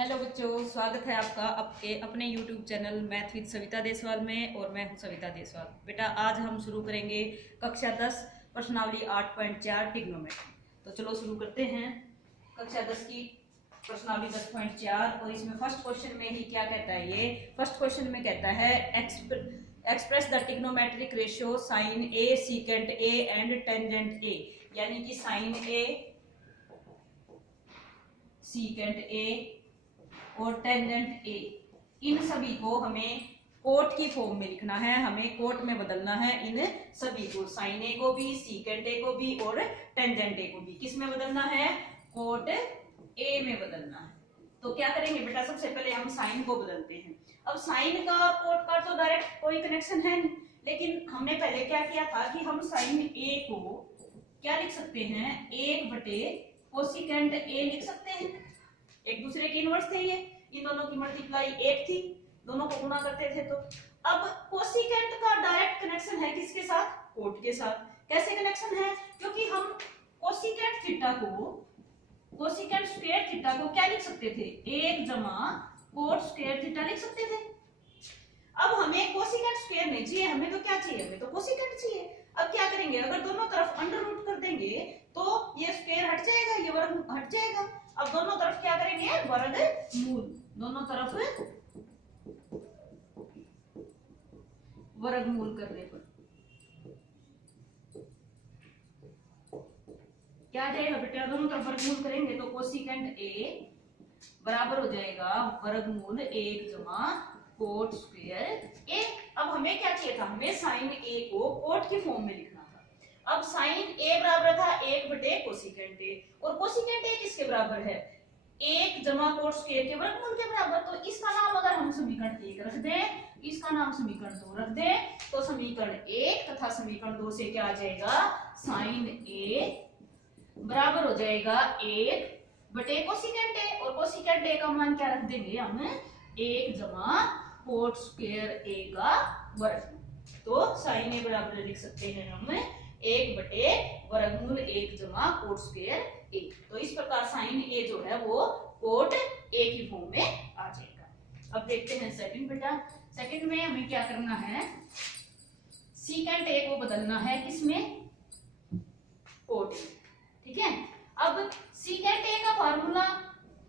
Hello बच्चों, स्वागत है आपका आपके अपने YouTube channel math with Savita Deswal में। और मैं हूं सविता देसवाल। बेटा आज हम शुरू करेंगे कक्षा 10 प्रश्नावली 8.4 ट्रिग्नोमेट्री। तो चलो शुरू करते हैं कक्षा 10 की प्रश्नावली 10.4। और इसमें फर्स्ट क्वेश्चन में ही क्या कहता है, ये फर्स्ट क्वेश्चन में कहता है express the trigonometric ratio sine a secant a and tangent a. यानी कि साइन ए, सीकेंट ए और टेंजेंट ए, इन सभी को हमें कोट की फॉर्म में लिखना है, हमें कोट में बदलना है इन सभी को, साइन ए को भी, सीकेंट ए को भी और टेंजेंट ए को भी। किस में बदलना है? कोट ए में बदलना है। तो क्या करेंगे बेटा, सबसे पहले हम साइन को बदलते हैं। अब साइन का और कोट का तो डायरेक्ट कोई कनेक्शन है नहीं, लेकिन हमने पहले क्या किया था कि हम साइन ए को क्या लिख सकते हैं, 1 बटे कोसिकेंट ए लिख सकते हैं। एक दूसरे के इनवर्स थे ये, इन दोनों की मल्टीप्लाई 1 थी, दोनों को गुणा करते थे। तो अब कोसिकेंट का डायरेक्ट कनेक्शन है किसके साथ? कोट के साथ। कैसे कनेक्शन है? क्योंकि हम कोसिकेंट थीटा को, कोसिकेंट स्क्वायर थीटा को क्या लिख सकते थे? 1 जमा कोट स्क्वायर थीटा लिख सकते थे। अब हमें कोसिकेंट स्क्वायर नहीं चाहिए, हमें तो क्या चाहिए? हमें तो कोसिकेंट चाहिए। अब क्या करेंगे, अगर दोनों तरफ अंडर रूट कर देंगे तो ये स्क्वायर हट जाएगा, ये वर्ग हट जाएगा। अब दोनों तरफ क्या करेंगे? वर्गमूल, दोनों तरफ वर्गमूल करने पर क्या आ जाएगा बेटा? दोनों तरफ वर्गमूल करेंगे तो कोसिकेंट ए बराबर हो जाएगा वर्गमूल 1 जमा कोट स्क्वायर 1। अब हमें क्या चाहिए था? हमें साइन ए को कोट की फॉर्म में लिखना था। अब साइन ए बराबर था 1 बटे कोसिकेंट ए, और कोसिकेंट ए किसके बराबर है? 1 जमा कोट स्क्वायर के वर्गमूल के बराबर। तो इसका नाम अगर हम समीकरण 1 रख दें, इसका नाम समीकरण 2 रख दें, तो समीकरण 1 तथा समीकरण 2 से क्या आ जाएगा? साइन ए बराबर हो जाएगा 1 बटे कोसिकेंट ए, और कोसिकेंट ए का मान क्या रख देंगे हम? 1 जमा कोट स्क्वायर ए का वर्ग। तो साइन ए बराबर लिख सकते हैं हम 1 बटे वर्गमूल 1 जमा कोट स्क्वायर ए। तो इस प्रकार साइन ए जो है वो कोट ए की फॉर्म में आ जाएगा। अब देखते हैं सेकंड बेटा। सेकंड में हमें क्या करना है? सीकेंट ए को बदलना है किसमें? Cot A. ठीक है। अब सीकेंट ए का फार्मूला,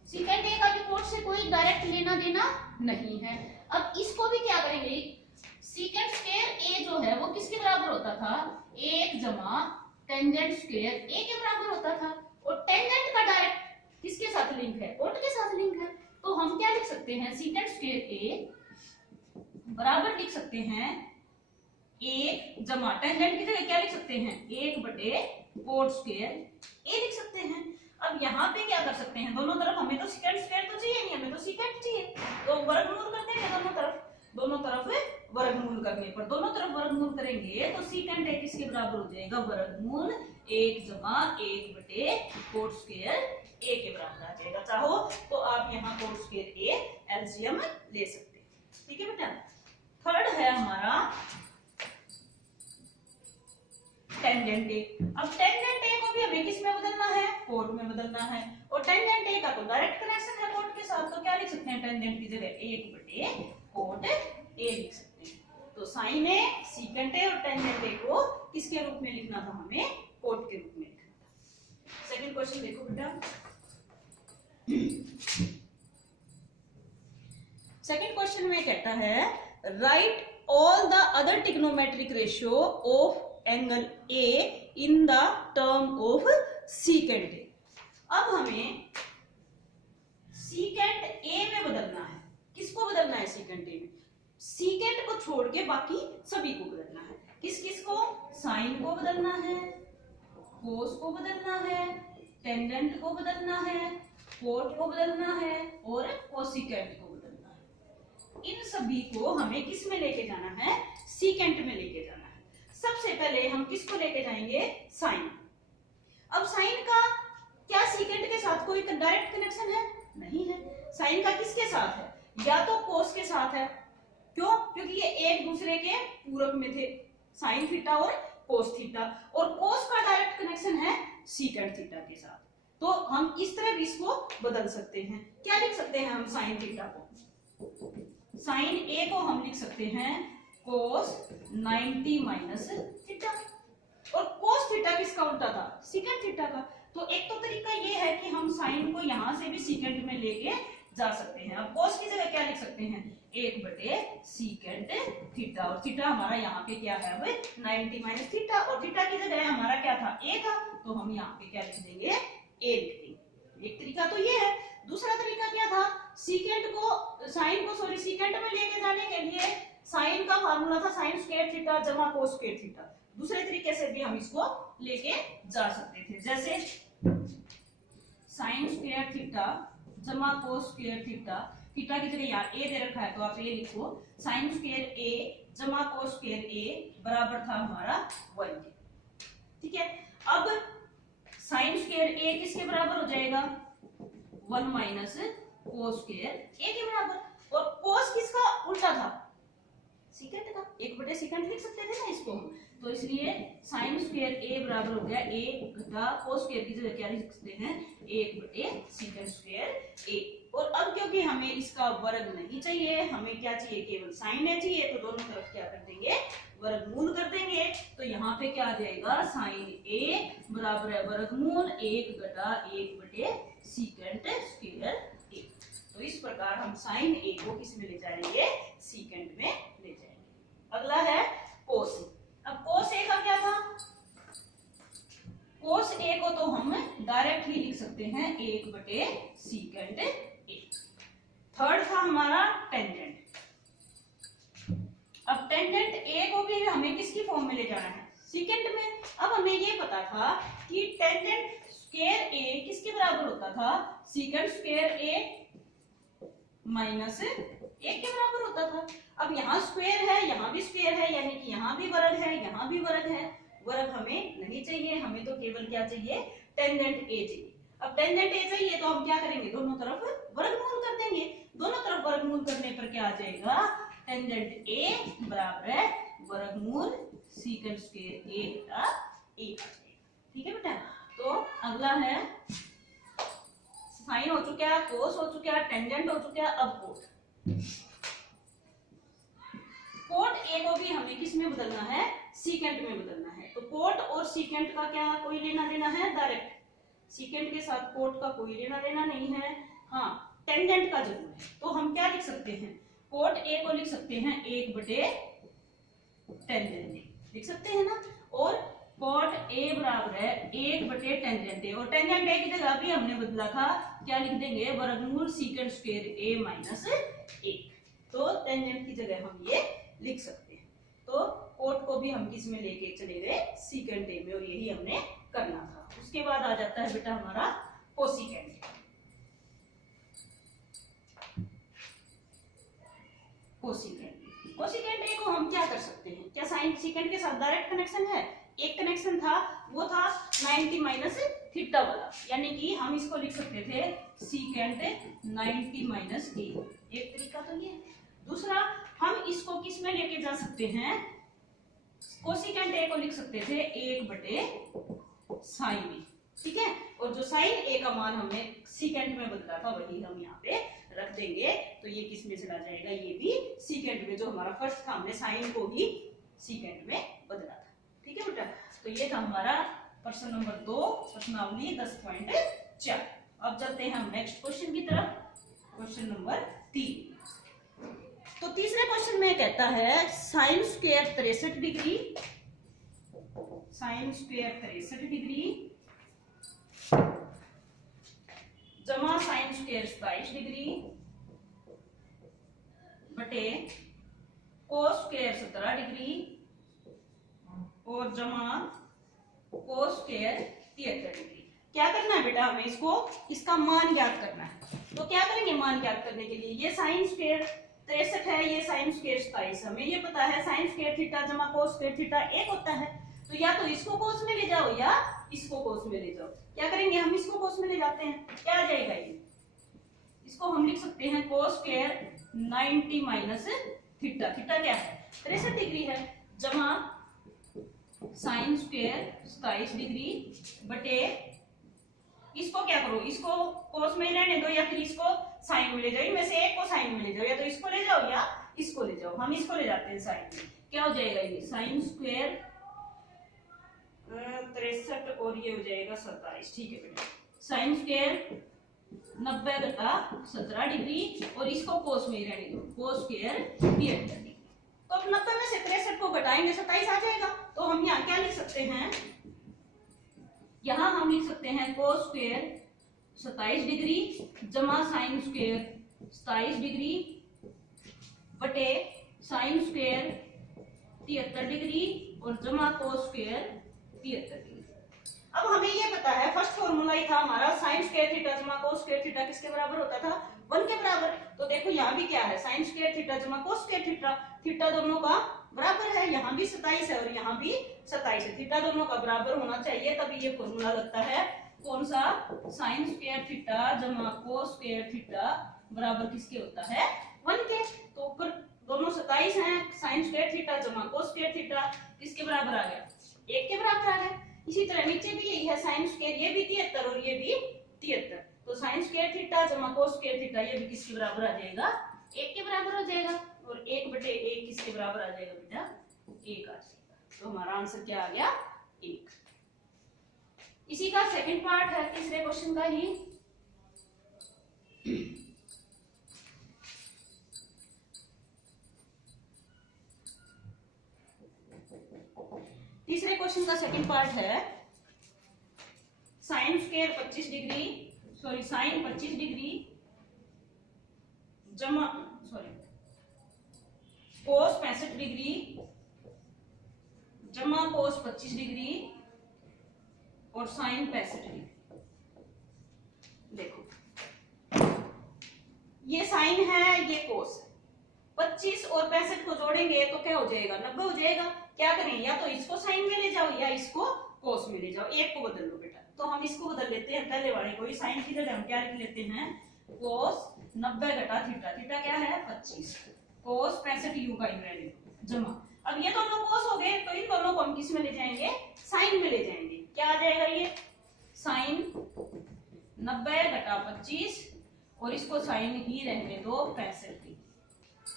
सीकेंट ए का भी कोट से कोई डायरेक्ट लेना देना नहीं है। अब इसको भी क्या करेंगे? सीकेंट स्क्वायर ए जो है वो किसके बराबर होता था? 1 जमा टेंजेंट स्क्वायर ए के बराबर होता था। और टेंजेंट का डायरेक्ट किसके साथ लिंक है? कोट के साथ लिंक है। तो हम क्या लिख सकते हैं? सीकेंट स्क्वायर ए बराबर लिख सकते हैं 1 जमा टेंजेंट की जगह क्या लिख सकते हैं? 1 बटे कोट स्क्वायर ए लिख सकते हैं। अब यहाँ पे क्या कर सकते हैं? दोनों तरफ हमें तो सीकेंट स्क्वायर तो चाहिए नहीं, हमें तो सीकेंट चाहिए, तो वर्गमूल कर देंगे दोनों तरफ। दोनों तरफ वर्गमूल करने पर, दोनों तरफ वर्गमूल करेंगे तो सीकेंट ए किसके बराबर हो जाएगा? वर्गमूल 1 जमा 1 बटे कोट स्क्वायर ए के बराबर आ जाएगा। चाहो तो आप यहाँ कोट स्क्वायर ए एलसीएम ले सकते हैं। ठीक है बेटा। थर्ड है हमारा टेंजेंट ए। अब टेंजेंट ए को भी हमें किस में बदलना है? कोट में बदलना है। और टेंजेंट ए का तो डायरेक्ट कनेक्शन है कोट के साथ, तो क्या लिख सकते हैं? टेंजेंट की जगह 1 बटे कोट ए लिख सकते हैं। तो साइन ए, सीकेंट ए और टेंजेंट ए को किसके रूप में लिखना था? हमें कोट के रूप में लिखना था। सेकंड क्वेश्चन देखो बेटा। सेकंड क्वेश्चन में कहता है right all the other trigonometric ratio of angle A in the term of secant A. अब हमें सीकेंट ए में बदलना है। किसको बदलना है सीकेंट ए में? सीकेंट को छोड़ के बाकी सभी को बदलना है। किस किस को? साइन को बदलना है, कोस को बदलना है, टेंजेंट को बदलना है, कोट को बदलना है और कोसिकेंट को बदलना है। इन सभी को हमें किस में लेके जाना है? सीकेंट में लेके जाना है। सबसे पहले हम किसको लेके जाएंगे? साइन। अब साइन का क्या सीकेंट के साथ कोई डायरेक्ट कनेक्शन है? नहीं है। साइन का किसके साथ है? या तो कोस के साथ है। क्यों? क्योंकि ये एक दूसरे के पूरक में थे, साइन थीटा और कोस थीटा। और कोस का डायरेक्ट कनेक्शन है सीकेंट थीटा के साथ। तो हम इस तरह भी इसको बदल सकते हैं। क्या लिख सकते हैं हम साइन थीटा को? साइन ए को हम लिख सकते हैं कोस 90 माइनस थीटा। और कोस थीटा किसका उल्टा था? सीकेंट थीटा का। तो एक तो तरीका ये है कि हम साइन को यहां से भी सीकेंट में लेके जा सकते हैं। अब कोस की जगह क्या लिख सकते हैं? 1/सीकेंट थीटा। और थीटा हमारा यहाँ पे क्या है? अब 90 माइनस थीटा। और थीटा की जगह हमारा क्या था? ए था, तो हम यहाँ पे क्या लिख देंगे? ए लिख देंगे। एक तरीका तो ये है। दूसरा तरीका क्या था? साइन को सीकेंट में लेके जाने के लिए साइन का फार्मूला था साइन स्क्वायर थीटा जमा कोस स्क्वायर थीटा। दूसरे तरीके से भी हम इसको लेके जा सकते थे, जैसे साइन स्क्वायर थीटा जमा कोस स्क्वायर थीटा। थीटा की जगह यहाँ ए दे रखा है तो आप ए लिखो। साइन स्क्वायर ए जमा कोस स्क्वायर ए बराबर था हमारा 1 के। ठीक है, अब साइन स्क्वायर ए किसके बराबर हो जाएगा? 1 माइनस कोस स्क्वायर ए के बराबर। और कोस किसका उल्टा था? सीकेंट का। 1/सीकेंट लिख सकते थे ना इसको हम। तो इसलिए साइन स्क्वायर ए बराबर हो गया 1 घटा कोस स्क्वायर की जगह क्या लिख सकते हैं? 1/सीकेंट स्क्वायर ए। और अब क्योंकि हमें इसका वर्ग नहीं चाहिए, हमें क्या चाहिए? केवल साइन ए चाहिए, तो दोनों तरफ क्या कर देंगे? वर्गमूल कर देंगे। तो यहाँ पे क्या आ जाएगा? साइन ए बराबर है वर्गमूल 1 घटा 1/सीकेंट स्क्वायर ए। तो इस प्रकार हम साइन ए को किस में ले जाएंगे? सीकेंट में ले जाएंगे। अगला है कोस। अब कोस ए का क्या था? कोस ए को तो हम डायरेक्ट ही लिख सकते हैं 1/सीकेंट ए। थर्ड था हमारा टेंजेंट। अब टेंजेंट ए को भी हमें किसकी फॉर्म में ले जाना है? सीकेंट में। अब हमें ये पता था कि टेंजेंट स्क्वायर ए किसके बराबर होता था? सीकेंट स्क्वायर ए माइनस 1 के बराबर होता था। अब यहाँ स्क्वायर है, यहाँ भी स्क्वायर है, यानी कि यहाँ भी वर्ग है, यहाँ भी वर्ग है। वर्ग हमें नहीं चाहिए, हमें तो केवल क्या चाहिए? टेंजेंट ए चाहिए। अब टेंजेंट ए चाहिए तो हम क्या करेंगे? दोनों तरफ वर्गमूल कर देंगे। दोनों तरफ वर्गमूल करने पर क्या आ जाएगा? टेंजेंट ए बराबर है वर्गमूल सीकेंट स्क्वायर ए घटा ए आ जाएगा। ठीक है बेटा। तो अगला है साइन हो चुका, कोस हो चुका, टेंजेंट हो चुका, अब कोट। कोट ए को भी हमें किस में बदलना है? सीकेंट में बदलना है। तो कोट और सीकेंट का क्या कोई लेना देना है? डायरेक्ट। सीकेंट के साथ कोट का कोई लेना देना नहीं है। हाँ, टेंजेंट का जरूर है। तो हम क्या लिख सकते हैं? कोट ए को लिख सकते हैं 1/टेंजेंट लिख सकते हैं ना। और कोट ए बराबर है 1/टेंजेंट ए। और टेंजेंट ए की जगह भी हमने बदला था, क्या लिख देंगे? वर्गमूल सीकेंट स्क्वायर ए माइनस 1। तो टेंजेंट की जगह हम ये लिख सकते हैं। तो कोट को भी हम किस में लेके चले गए? सीकेंट ए में। और यही हमने करना था। उसके बाद आ जाता है बेटा हमारा कोसिकेंट। कोसिकेंट ए को हम क्या कर सकते हैं? क्या साइन सीकेंट के साथ डायरेक्ट कनेक्शन है? एक कनेक्शन था, वो था 90 माइनस थीटा वाला, यानी कि हम इसको लिख सकते थे सीकेंट 90 माइनस ए। एक तरीका तो ये है। दूसरा, हम इसको किस में लेके जा सकते हैं? कोसिकेंट ए को लिख सकते थे 1/साइन ए। ठीक है। और जो साइन ए का मान हमने सीकेंट में बदला था वही हम यहाँ पे रख देंगे। तो ये किस में चला जाएगा? ये भी सीकेंट में। जो हमारा फर्स्ट था, हमने साइन को ही सीकेंट में बदला था। ठीक है बेटा। तो ये था हमारा प्रश्न नंबर 2, प्रश्नावली 10.4। अब चलते हैं हम नेक्स्ट क्वेश्चन की तरफ, क्वेश्चन नंबर 3। तो तीसरे क्वेश्चन में कहता है sine square 63 degree, sine square 63 degree जमा साइन स्क्वायर 27 डिग्री बटे कोस स्क्वायर 17 डिग्री और जमा कोस स्क्वायर 73 डिग्री। क्या करना है बेटा? हमें इसका मान ज्ञात करना है। तो क्या करेंगे मान ज्ञात करने के लिए? ये साइन स्क्वायर 63 है, ये साइन स्क्वायर 27। हमें ये पता है साइन स्क्वायर थीटा जमा कोस स्क्वायर थीटा 1 होता है। तो या तो इसको कोस में ले जाओ या इसको कोस में ले जाओ। क्या करेंगे? हम इसको कोस में ले जाते हैं। क्या आ जाएगा ये? इसको हम लिख सकते हैं cos square 90 minus theta. Theta क्या है? 63 डिग्री है, जमा साइन स्क्वायर 27 डिग्री बटे इसको क्या करो, इसको कोस में ही रहने दो या फिर इसको साइन में ले जाओ, इनमें से एक को साइन में ले जाओ, या तो इसको ले जाओ या इसको ले जाओ। हम इसको ले जाते हैं साइन में। क्या हो जाएगा ये साइन स्क्वायर 63 और ये हो जाएगा 27। ठीक है बेटा, साइन स्क्वायर 90 घटा 17 डिग्री और इसको कोस में ही रहने दो, कोस स्क्वायर 73 डिग्री। तो अब 90 में से 63 को घटाएंगे 27 आ जाएगा। तो हम यहाँ क्या लिख सकते हैं, यहाँ हम लिख सकते हैं कोस स्क्वायर 27 डिग्री जमा साइन स्क्वायर 27 डिग्री बटे साइन स्क्वायर 73 डिग्री और जमा कोस स्क्वायर 73 डिग्री। अब हमें ये पता है फर्स्ट फॉर्मूला ही था हमारा साइन स्क्वायर थीटा जमा कोस स्क्वायर थीटा किसके बराबर होता था, 1 के बराबर। तो देखो यहाँ भी क्या है, साइन स्क्वायर थीटा जमा कोस स्क्वायर थीटा, थीटा दोनों का बराबर है, यहाँ भी 27 है और यहाँ भी 27 है, थीटा दोनों का बराबर होना चाहिए, तभी ये फॉर्मूला लगता है। कौन सा, साइन स्क्वायर थीटा जमा कोस स्क्वायर थीटा बराबर किसके होता है, 1 के। तो ऊपर दोनों 27 हैं, साइन स्क्वायर थीटा जमा कोस स्क्वायर थीटा किसके बराबर आ गया, 1 के बराबर आ गया। इसी तरह नीचे भी यही है, साइन स्क्वायर ये भी 73 और ये भी 73, तो साइन स्क्वायर थीटा जमा कोस स्क्वायर थीटा ये भी किसके बराबर आ जाएगा, 1 के बराबर हो जाएगा। और 1 बटे 1 किसके बराबर आ जाएगा बेटा, 1 आ जाएगा। तो हमारा आंसर क्या आ गया, 1। इसी का सेकंड पार्ट है तीसरे क्वेश्चन का ही। तीसरे क्वेश्चन का सेकंड पार्ट है sine square 25 degree, sorry sine 25 degree जमा कोस 65 डिग्री जमा कोस 25 डिग्री और साइन 65 डिग्री। देखो ये साइन है, ये कोस है, 25 और 65 को जोड़ेंगे तो क्या हो जाएगा, 90 हो जाएगा। क्या करें, या तो इसको साइन में ले जाओ या इसको कोस में ले जाओ, एक को बदल लो बेटा। तो हम इसको बदल लेते हैं, पहले वाले को, साइन की जगह हम क्या लिख लेते हैं, कोस 90 घटा थीटा, थीटा क्या है 25, कोस 65 यू का यूनिट जमा। अब ये दोनों कोस हो गए, तो इन दोनों को हम किस में ले जाएंगे, साइन में ले जाएंगे। क्या आ जाएगा ये, साइन 90 घटा 25 और इसको साइन ही रहने दो 65।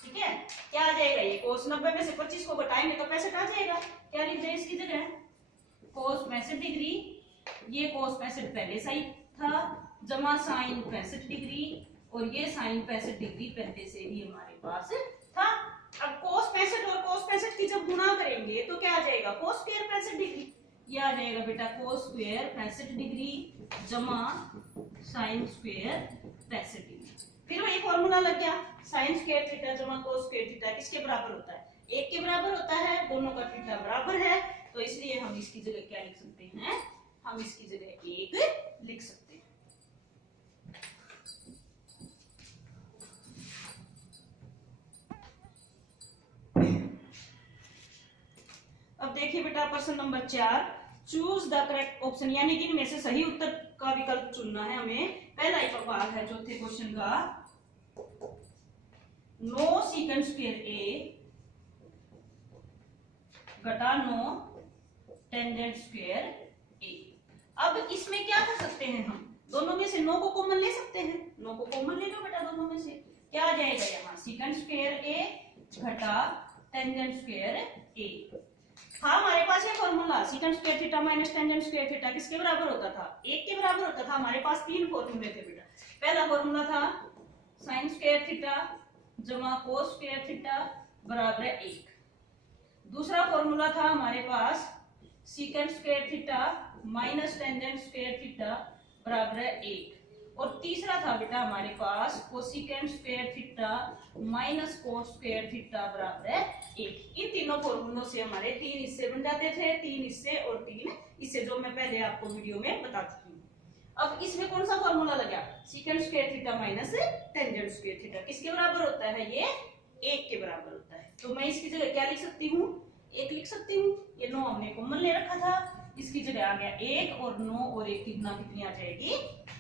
ठीक है, क्या आ जाएगा ये, कोस 90 में से 25 को घटाएंगे तो 65 आ जाएगा। क्या लिख दें इसकी जगह, कोस 65 डिग्री, ये कोस 65 पहले साइन था जमा साइन 65 डिग्री और ये साइन 65 डिग्री पहले से ही हमारे पास था। अब कोस 65 और कोस 65 की जब गुणा करेंगे तो क्या आ जाएगा, कोस स्क्वायर 65 डिग्री, ये आ जाएगा बेटा कोस स्क्वायर 65 डिग्री जमा साइन स्क्वायर 65 डिग्री। फिर वही फॉर्मूला लग गया, साइन स्क्वायर थीटा जमा कोस स्क्वायर थीटा किसके बराबर होता है, 1 के बराबर होता है, दोनों का थीटा बराबर है, तो इसलिए हम इसकी जगह क्या लिख सकते हैं, हम इसकी जगह 1 लिख सकते हैं। अब देखिए बेटा प्रश्न number 4, choose the correct option, यानी कि इनमें से सही उत्तर का विकल्प चुनना है हमें। पहला ही सवाल है चौथे क्वेश्चन का, नो सीकेंड स्क्वायर ए घटा नो टेंजेंट स्क्वायर ए। अब इसमें क्या कर सकते हैं हम, दोनों में से नो को कॉमन ले सकते हैं, नो को कॉमन ले लो बेटा दोनों में से। क्या आ जाएगा यहाँ, सीकेंड स्क्वायर ए घटा टेंजेंट स्क्वायर ए। हाँ हमारे पास ये formula सीकेंड square theta minus tangent square theta किसके बराबर होता था, 1 के बराबर होता था। हमारे पास 3 फॉर्मूले थे बेटा। पहला फॉर्मूला था साइन स्क्वायर थीटा जमा कोस स्क्वायर थीटा बराबर है 1। दूसरा फॉर्मूला था हमारे पास secant square theta minus tangent square theta बराबर है 1। और तीसरा था बेटा हमारे पास cosecant square theta minus cos square theta बराबर है 1। इन तीनों फॉर्मूलों से हमारे 3 हिस्से बन जाते थे, 3 हिस्से और 3 हिस्से, जो मैं पहले आपको वीडियो में बता चुकी हूँ। अब इसमें कौन सा फॉर्मूला लगा, सीकेंड square theta minus tangent square theta किसके बराबर होता है, ये 1 के बराबर होता है। तो मैं इसकी जगह क्या लिख सकती हूँ, 1 लिख सकती हूँ। ये 9 हमने कॉमन ले रखा था, इसकी जगह आ गया 1 और 9 और 1 कितना कितनी आ जाएगी,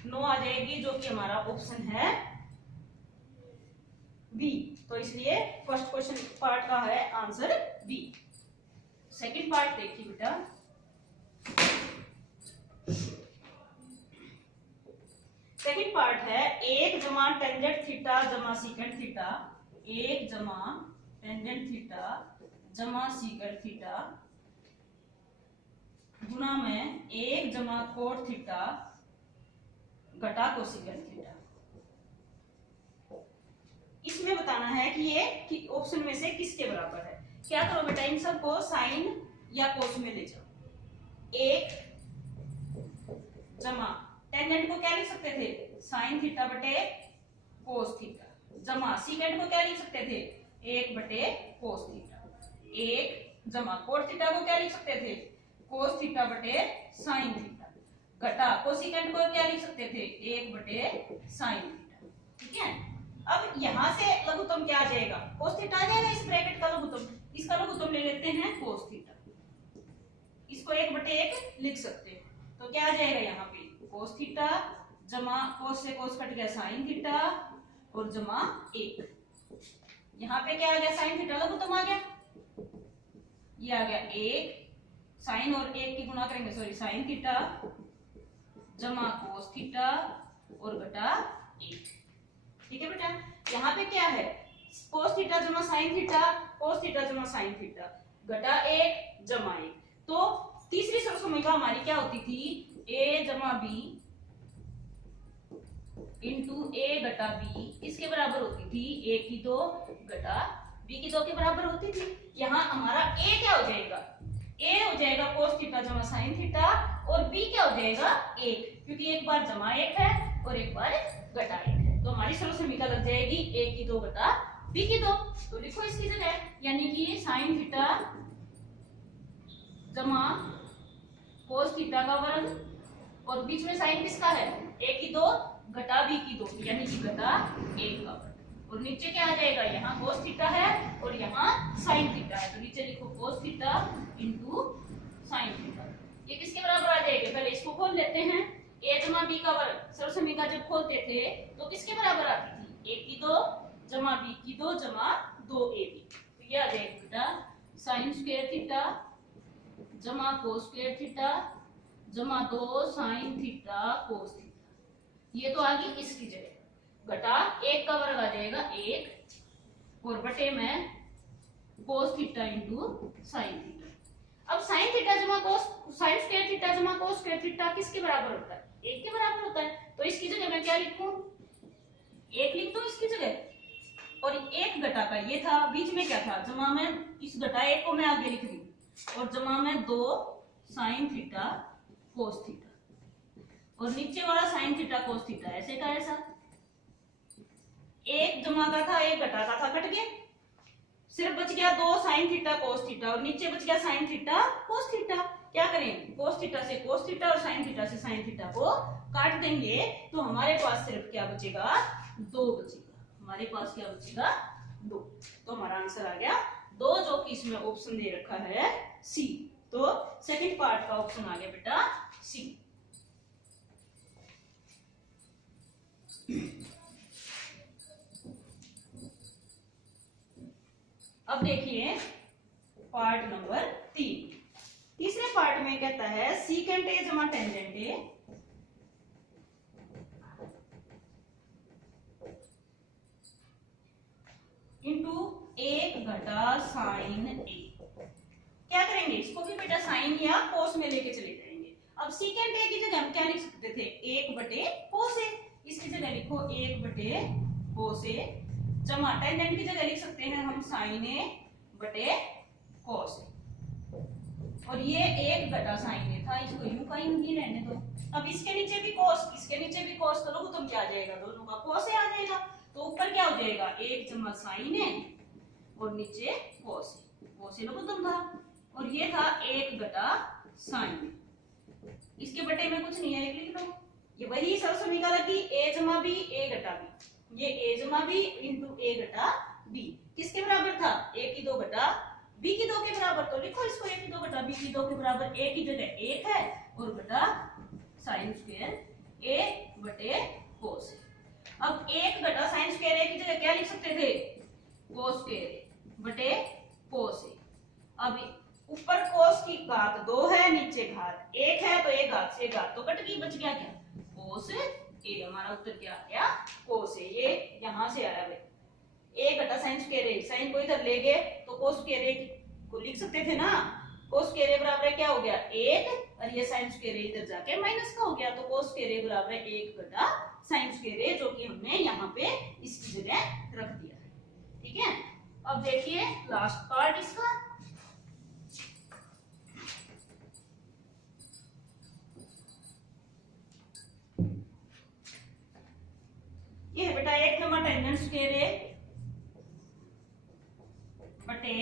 9 आ जाएगी, जो कि हमारा ऑप्शन है बी। तो इसलिए फर्स्ट क्वेश्चन पार्ट का है आंसर बी। सेकंड पार्ट देखिए बेटा, सेकंड पार्ट है 1 जमा टेंजेंट थीटा जमा सीकेंट थीटा, 1 जमा टेंजेंट थीटा जमा सीकेंट थीटा गुना में 1 जमा कोट थीटा घटा कोसिकेंट थीटा। इसमें बताना है कि ये ऑप्शन में से किसके बराबर है। क्या करो बेटा, इन सबको साइन या कोस में ले जाओ। 1 जमा टेंजेंट को क्या लिख सकते थे, साइन थीटा बटे कोस थीटा, जमा सीकेंट को क्या लिख सकते थे, 1 बटे कोस थीटा। 1 जमा कोट थीटा को क्या लिख सकते थे, कोस थीटा बटे साइन थीटा, घटा कोसिकेंट को क्या लिख सकते थे, 1 बटे साइन थीटा। ठीक है, अब यहां से लघुत्तम क्या आ जाएगा, कोस थीटा आ जाएगा इस ब्रैकेट का लघुत्तम। इसका लघुत्तम ले लेते हैं कोस थीटा, इसको 1 बटे 1 लिख सकते हैं। तो क्या आ जाएगा यहाँ पे, कोस थीटा जमा कोस से कोस कट गया साइन थीटा और जमा 1। यहाँ पे क्या आ गया, साइन थीटा लघुत्तम आ गया, ये आ गया 1 साइन और 1 की गुणा करेंगे, सॉरी साइन थीटा जमा कोस थीटा और घटा 1। ठीक है बेटा, यहाँ पे क्या है, कोस थीटा जमा साइन थीटा, कोस थीटा जमा साइन थीटा घटा 1 जमा 1। तो तीसरी सरसमीका हमारी क्या होती थी, a जमा बी इंटू ए घटा बी, इसके बराबर होती थी a की 2 घटा b की 2 के बराबर होती थी। यहाँ हमारा a क्या हो जाएगा, a हो जाएगा कोस थीटा जमा साइन थीटा और b क्या हो जाएगा 1, क्योंकि एक बार जमा 1 है और एक बार घटा 1 है। तो हमारी सरसमीका लग जाएगी a की 2 घटा b की 2। तो लिखो इसकी जगह, यानी कि साइन थीटा जमा कोस थीटा का वर्ग और बीच में साइन किसका है, a की 2 घटा b की 2, यानी कि घटा 1 का वर्ग। और नीचे क्या आ जाएगा, यहाँ कोस थीटा है और यहाँ साइन थीटा है, तो नीचे लिखो cos theta into sine theta. ये किसके बराबर आ जाएगा, पहले इसको खोल लेते हैं। a जमा b का वर्ग सरसमीका जब खोलते थे तो किसके बराबर आती थी, a की 2 जमा b की 2 जमा 2ab। तो ये आ जाएगा बेटा साइन स्क्वायर थीटा जमा कोस स्क्वायर थीटा जमा 2 साइन थीटा कोस थीटा। ये तो आ गई इसकी जगह, घटा 1 का वर्ग आ जाएगा 1 और बटे में cos theta into sine theta. अब साइन थीटा जमा कोस साइन स्क्वायर थीटा जमा कोस स्क्वायर थीटा किसके बराबर होता है, 1 के बराबर होता है। तो इसकी जगह मैं क्या लिखूं, 1 लिख दूं इसकी जगह, और 1 घटा का ये था, बीच में क्या था, जमा में इस घटा 1 को मैं आगे लिख दी और जमा में 2 साइन थीटा कोस थीटा और नीचे वाला साइन थीटा कोस थीटा ऐसे का ऐसा। 1 जमा का था 1 घटा का था, कट गया, सिर्फ बच गया 2 साइन थीटा कोस थीटा और नीचे बच गया साइन थीटा कोस थीटा। क्या करें, कोस थीटा से कोस थीटा और साइन थीटा से साइन थीटा को काट देंगे तो हमारे पास सिर्फ क्या बचेगा, 2 बचेगा। हमारे पास क्या बचेगा, 2। तो हमारा आंसर आ गया 2, जो कि इसमें ऑप्शन दे रखा है सी। तो सेकंड पार्ट का ऑप्शन आ गया बेटा सी। अब देखिए पार्ट नंबर 3। तीसरे पार्ट में कहता है सीकेंट ए जमा टेंजेंट ए इंटू 1 घटा साइन ए। क्या करेंगे, इसको भी बेटा साइन या कोस में लेके चले जाएंगे। अब सीकेंट ए की जगह हम क्या लिख सकते थे, 1 बटे कोस ए, इसकी जगह लिखो 1 बटे कोस ए जमा टेंजेंट की जगह लिख सकते हैं हम साइन ए बटे कोस ए, और ये 1 घटा साइन ए था, इसको यूं का यूं ही रहने दो। अब इसके नीचे भी कोस, इसके नीचे भी कोस करोगे तो क्या आ जाएगा, दोनों का कोस ए आ जाएगा। तो ऊपर क्या हो जाएगा, 1 जमा साइन ए और नीचे कोस ए, कोस ए लघुत्तम था और ये था 1 घटा साइन। इसके बटे में कुछ नहीं है, एक लिख लो, ये वही सरसमीका लगी a जमा b a घटा b। ये a जमा b इंटू a घटा b किसके बराबर था, a की 2 घटा b की 2 के बराबर। तो लिखो इसको a की 2 घटा b की 2 के बराबर, a की जगह 1 है और घटा साइन स्क्वायर a बटे कोस। अब 1 घटा साइन स्क्वायर a की जगह क्या लिख सकते थे, कोस स्क्वायर बटे कोस ए। अब ऊपर कोस की घात 2 है, नीचे घात 1 है, तो एक घात से घात तो कट गई, बच गया क्या, कोस ए। हमारा उत्तर क्या आ गया? कोस ए। ये यहां से आया भाई, ए घटा साइन स्क्वायर ए। साइन को इधर ले गए तो कोस स्क्वायर ए को लिख सकते थे ना। कोस स्क्वायर ए बराबर है क्या हो गया? 1, और ये साइन स्क्वायर ए इधर जाके माइनस का हो गया, तो कोस स्क्वायर ए बराबर है 1 घटा साइन स्क्वायर ए, जो कि हमने यहाँ पे इसकी जगह रख दिया है। ठीक है, अब देखिए लास्ट पार्ट इसका। ये है बेटा 1 जमा टेंजेंट स्क्वायर ए बटे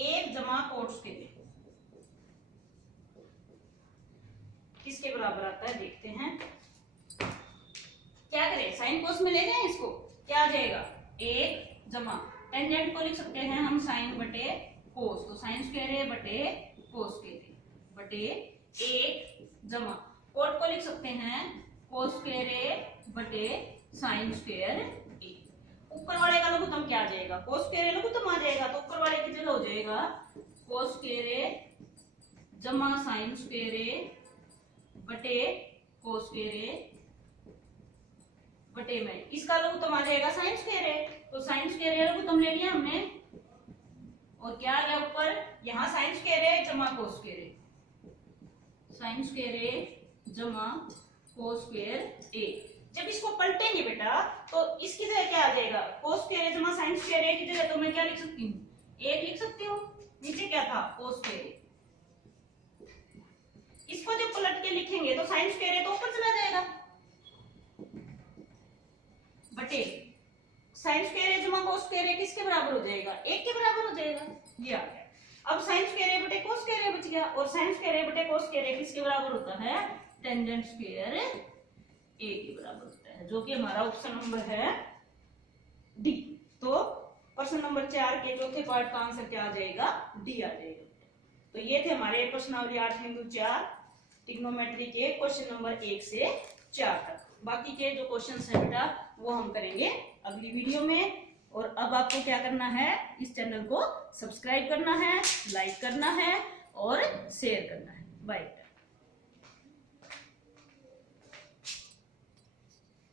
1 जमा कोट स्क्वायर ए, किसके बराबर आता है देखते हैं। क्या करें, साइन कोस में ले जाएं इसको, क्या आ जाएगा? 1 जमा टेंजेंट को लिख सकते हैं हम साइन बटे कोस, तो साइन स्क्वायर ए बटे कोस स्क्वायर ए बटे 1 जमा कोट को लिख सकते हैं कोस स्क्वायर ए बटे साइन स्क्वायर ए। ऊपर वाले का लघुत्तम क्या आ जाएगा? कोस स्क्वायर ए लघुत्तम आ जाएगा, तो ऊपर वाले की जगह हो जाएगा कोस स्क्वायर ए जमा साइन स्क्वायर ए बटे कोस स्क्वायर ए बटे में इसका लघुत्तम आ जाएगा साइन स्क्वायर ए, तो साइन स्क्वायर ए लघुत्तम ले लिया हमने, और क्या आ गया ऊपर? यहाँ साइन स्क्वायर ए जमा कोस स्क्वायर ए, साइन स्क्वायर ए जमा कोस स्क्वायर ए। जब इसको पलटेंगे बेटा तो इसकी जगह क्या आ जाएगा? कोस स्क्वायर ए जमा साइन स्क्वायर ए की जगह तो मैं क्या लिख सकती हूँ? 1 लिख सकती हूँ, नीचे क्या था? कोस स्क्वायर ए। इसको जब पलट के लिखेंगे तो साइन स्क्वायर ए तो ऊपर चला जाएगा बटे साइन स्क्वायर ए जमा कोस स्क्वायर ए किसके बराबर हो जाएगा? 1 के बराबर हो जाएगा। ये आ गया। अब साइन स्क्वायर ए बटे कोस स्क्वायर ए बच गया, और साइन स्क्वायर ए बटे कोस स्क्वायर ए किसके बराबर होता है? टेंजेंट स्क्वायर ए के बराबर होता है, जो कि हमारा ऑप्शन नंबर है डी। तो प्रश्न नंबर 4 के चौथे पार्ट का आंसर क्या आ जाएगा? डी आ जाएगा। तो ये थे हमारे प्रश्नावली 8.4 ट्रिग्नोमेट्री के क्वेश्चन नंबर 1 से 4 तक। बाकी के जो क्वेश्चंस हैं बेटा वो हम करेंगे अगली वीडियो में। और अब आपको क्या करना है? इस चैनल को सब्सक्राइब करना है, लाइक करना है और शेयर करना है। बाय।